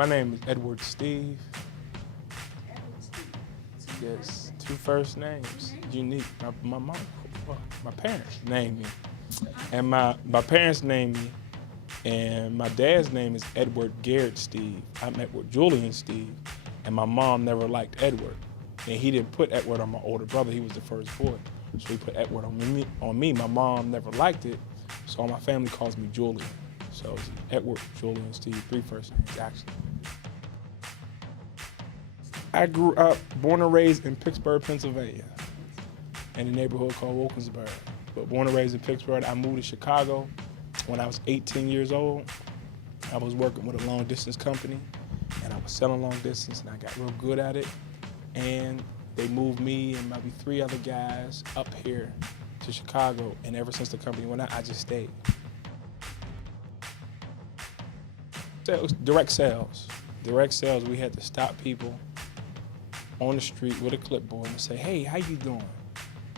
My name is Edward Steave. Edward Steave. Yes, two first names. Unique. My mom, well, my parents named me. And my parents named me, and my dad's name is Edward Garrett Steave. I'm Edward Julian Steave, and my mom never liked Edward. And he didn't put Edward on my older brother, he was the first boy. So he put Edward on me. My mom never liked it, so all my family calls me Julian. So it's Edward Julian Steave, three first names actually. I grew up, born and raised in Pittsburgh, Pennsylvania, in a neighborhood called Wilkinsburg. But born and raised in Pittsburgh, I moved to Chicago when I was 18 years old. I was working with a long distance company, and I was selling long distance, and I got real good at it. And they moved me and maybe three other guys up here to Chicago, and ever since the company went out, I just stayed. So it was direct sales. Direct sales, we had to stop people on the street with a clipboard and say, hey, how you doing?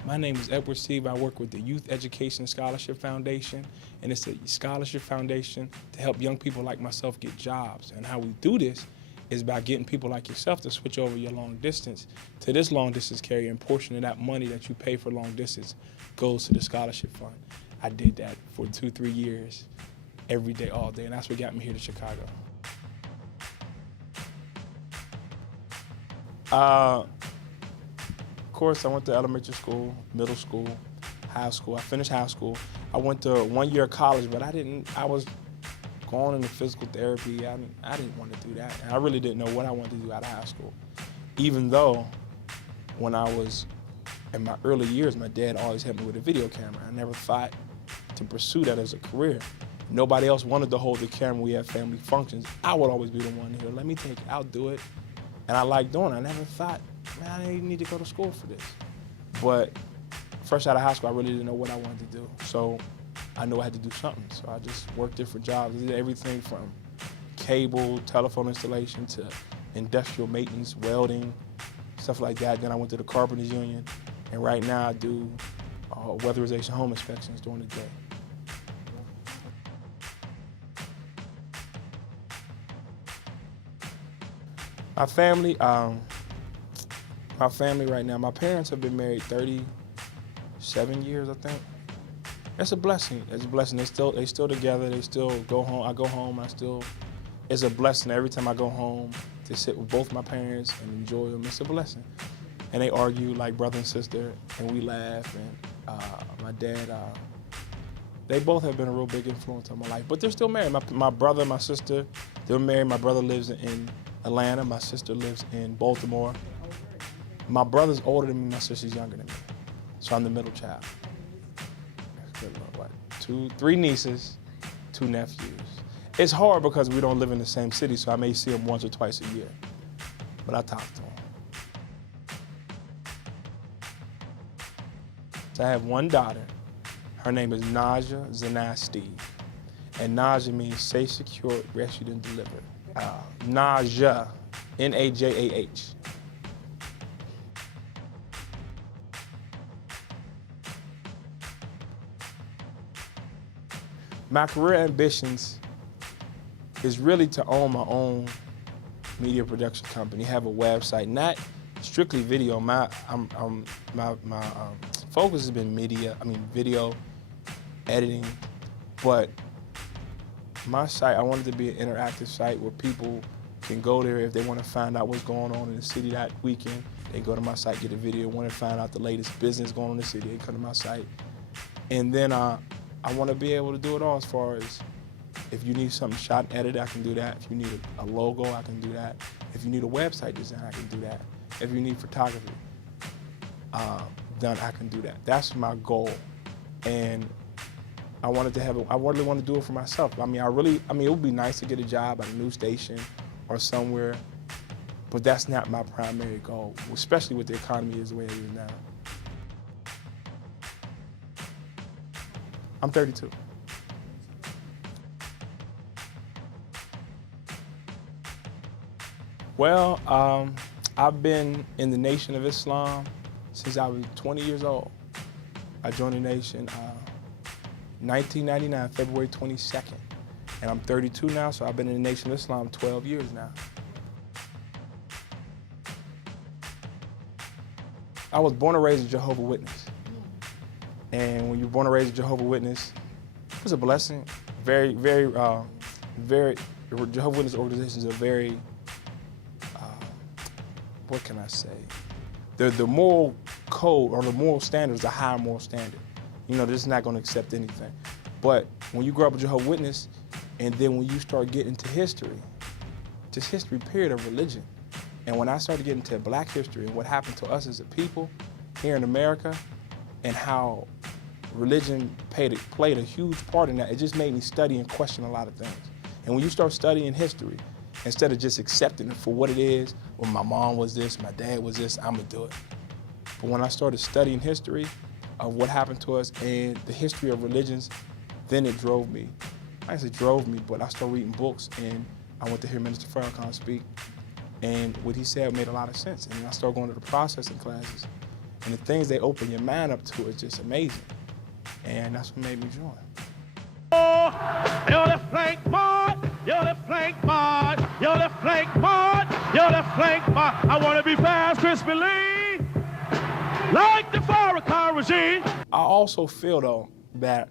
My name is Edward Steave. I work with the Youth Education Scholarship Foundation, and it's a scholarship foundation to help young people like myself get jobs. And how we do this is by getting people like yourself to switch over your long distance to this long distance carrier, and portion of that money that you pay for long distance goes to the scholarship fund. I did that for 2-3 years, every day, all day, and that's what got me here to Chicago. Of course, I went to elementary school, middle school, high school. I finished high school. I went to 1 year of college, but I was going into physical therapy. I didn't want to do that. And I really didn't know what I wanted to do out of high school. Even though when I was in my early years, my dad always helped me with a video camera. I never thought to pursue that as a career. Nobody else wanted to hold the camera. We had family functions. I would always be the one here. Let me take it, I'll do it. And I like doing it. I never thought, man, I didn't need to go to school for this. But fresh out of high school, I really didn't know what I wanted to do. So I knew I had to do something. So I just worked different jobs. I did everything from cable, telephone installation to industrial maintenance, welding, stuff like that. Then I went to the Carpenters Union. And right now I do weatherization home inspections during the day. My family right now, my parents have been married 37 years, I think. It's a blessing. It's a blessing. They still together. They still go home. I go home. It's a blessing every time I go home to sit with both my parents and enjoy them. It's a blessing. And they argue like brother and sister, and we laugh. And my dad, they both have been a real big influence on my life. But they're still married. My brother and my sister, they're married. My brother lives in Atlanta. My sister lives in Baltimore. My brother's older than me, my sister's younger than me. So I'm the middle child. What, 3 nieces, 2 nephews. It's hard because we don't live in the same city, so I may see them once or twice a year. But I talk to them. So I have one daughter. Her name is Naja Zanai Steave. And Naja means safe, secure, rescued, and delivered. Naja, N-A-J-A-H. My career ambitions is really to own my own media production company, have a website, not strictly video. My focus has been video editing, but my site, I wanted to be an interactive site where people can go there if they want to find out what's going on in the city that weekend. They go to my site, get a video, want to find out the latest business going on in the city, they come to my site. And then I want to be able to do it all, as far as if you need something shot and edited, I can do that. If you need a logo, I can do that. If you need a website design, I can do that. If you need photography done, I can do that. That's my goal. And I really want to do it for myself. It would be nice to get a job at a news station or somewhere, but that's not my primary goal, especially with the economy is the way it is now. I'm 32. Well, I've been in the Nation of Islam since I was 20 years old. I joined the Nation 1999, February 22nd. And I'm 32 now, so I've been in the Nation of Islam 12 years now. I was born and raised a Jehovah's Witness. And when you're born and raised a Jehovah's Witness, it was a blessing. Jehovah's Witness organizations are very, what can I say? The moral code or the moral standards are a higher moral standard. You know, they're just not going to accept anything. But when you grow up a Jehovah's Witness, and then when you start getting into history, just history period of religion, and when I started getting into Black history and what happened to us as a people here in America, and how religion played a huge part in that, it just made me study and question a lot of things. And when you start studying history, instead of just accepting it for what it is, well, my mom was this, my dad was this, I'm gonna do it. But when I started studying history of what happened to us and the history of religions, then it drove me. I didn't say drove me, but I started reading books, and I went to hear Minister Farrakhan speak, and what he said made a lot of sense. And I started going to the processing classes, and the things they open your mind up to is just amazing. And that's what made me join. You're the flank mod, you're the flank mod, you're the flank mod, you're the flank mod. I want to be fast, crispy lean, like the Farrakhan regime. I also feel, though, that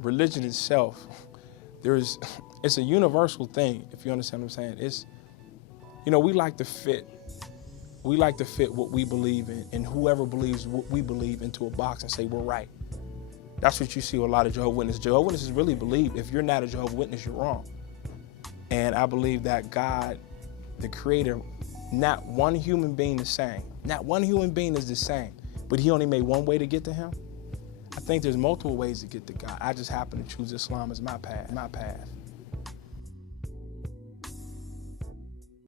religion itself, it's a universal thing, if you understand what I'm saying. It's, you know, we like to fit what we believe in, and whoever believes what we believe into a box and say we're right. That's what you see with a lot of Jehovah's Witnesses. Jehovah's Witnesses really believe if you're not a Jehovah's Witness, you're wrong. And I believe that God, the Creator, not one human being is the same. Not one human being is the same, but He only made one way to get to Him. I think there's multiple ways to get to God. I just happen to choose Islam as my path.